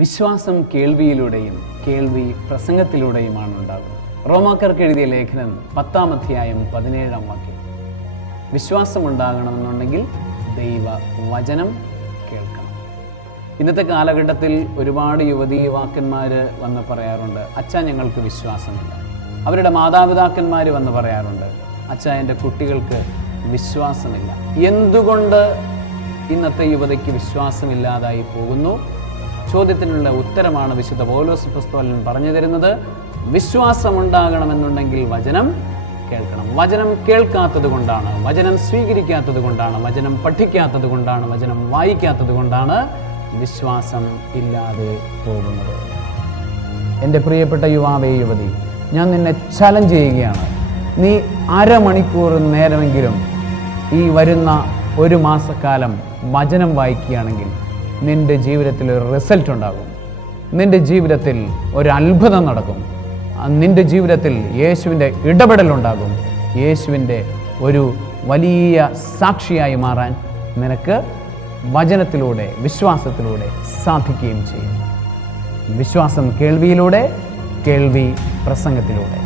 വിശ്വാസം കേൾവിയിലൂടെയും കേൾവി പ്രസംഗത്തിലൂടെയുമാണ് ഉണ്ടാകുന്നത്. റോമാക്കാർക്ക് എഴുതിയ ലേഖനം 10-ാം അധ്യായം 17-ാം വാക്യം. വിശ്വാസം ഉണ്ടാകണമെന്നുണ്ടെങ്കിൽ ദൈവ വചനം കേൾക്കണം. ഇന്നത്തെ കാലഘട്ടത്തിൽ ഒരുപാട് യുവതീ-യുവാക്കന്മാർ വന്ന് പറയാറുണ്ട്, അച്ഛാ ഞങ്ങൾക്ക് വിശ്വാസമില്ല. അവരുടെ മാതാപിതാക്കന്മാർ വന്ന് പറയാറുണ്ട്, അച്ഛാ എൻ്റെ കുട്ടികൾക്ക് വിശ്വാസമില്ല. എന്തുകൊണ്ട് ഇന്നത്തെ യുവതയ്ക്ക് വിശ്വാസമില്ലാതായി പോകുന്നു? ചോദ്യത്തിനുള്ള ഉത്തരമാണ് വിശുദ്ധ പൗലോസ് അപ്പോസ്തലൻ പറഞ്ഞു തരുന്നത്. വിശ്വാസം ഉണ്ടാകണമെന്നുണ്ടെങ്കിൽ വചനം കേൾക്കണം. വചനം കേൾക്കാത്തത് കൊണ്ടാണ്, വചനം സ്വീകരിക്കാത്തത് കൊണ്ടാണ്, വചനം പഠിക്കാത്തത് കൊണ്ടാണ്, വചനം വായിക്കാത്തത് കൊണ്ടാണ് വിശ്വാസം ഇല്ലാതെ പോകുന്നത്. എൻ്റെ പ്രിയപ്പെട്ട യുവാവേ, യുവതി, ഞാൻ നിന്നെ ചലഞ്ച് ചെയ്യുകയാണ്. നീ അരമണിക്കൂർ നേരമെങ്കിലും ഈ വരുന്ന ഒരു മാസക്കാലം വചനം വായിക്കുകയാണെങ്കിൽ നിൻ്റെ ജീവിതത്തിൽ ഒരു റിസൾട്ട് ഉണ്ടാകും. നിൻ്റെ ജീവിതത്തിൽ ഒരു അത്ഭുതം നടക്കും. നിൻ്റെ ജീവിതത്തിൽ യേശുവിൻ്റെ ഇടപെടലുണ്ടാകും. യേശുവിൻ്റെ ഒരു വലിയ സാക്ഷിയായി മാറാൻ നിനക്ക് വചനത്തിലൂടെ, വിശ്വാസത്തിലൂടെ സാധിക്കുകയും ചെയ്യും. വിശ്വാസം കേൾവിയിലൂടെ, കേൾവി പ്രസംഗത്തിലൂടെ.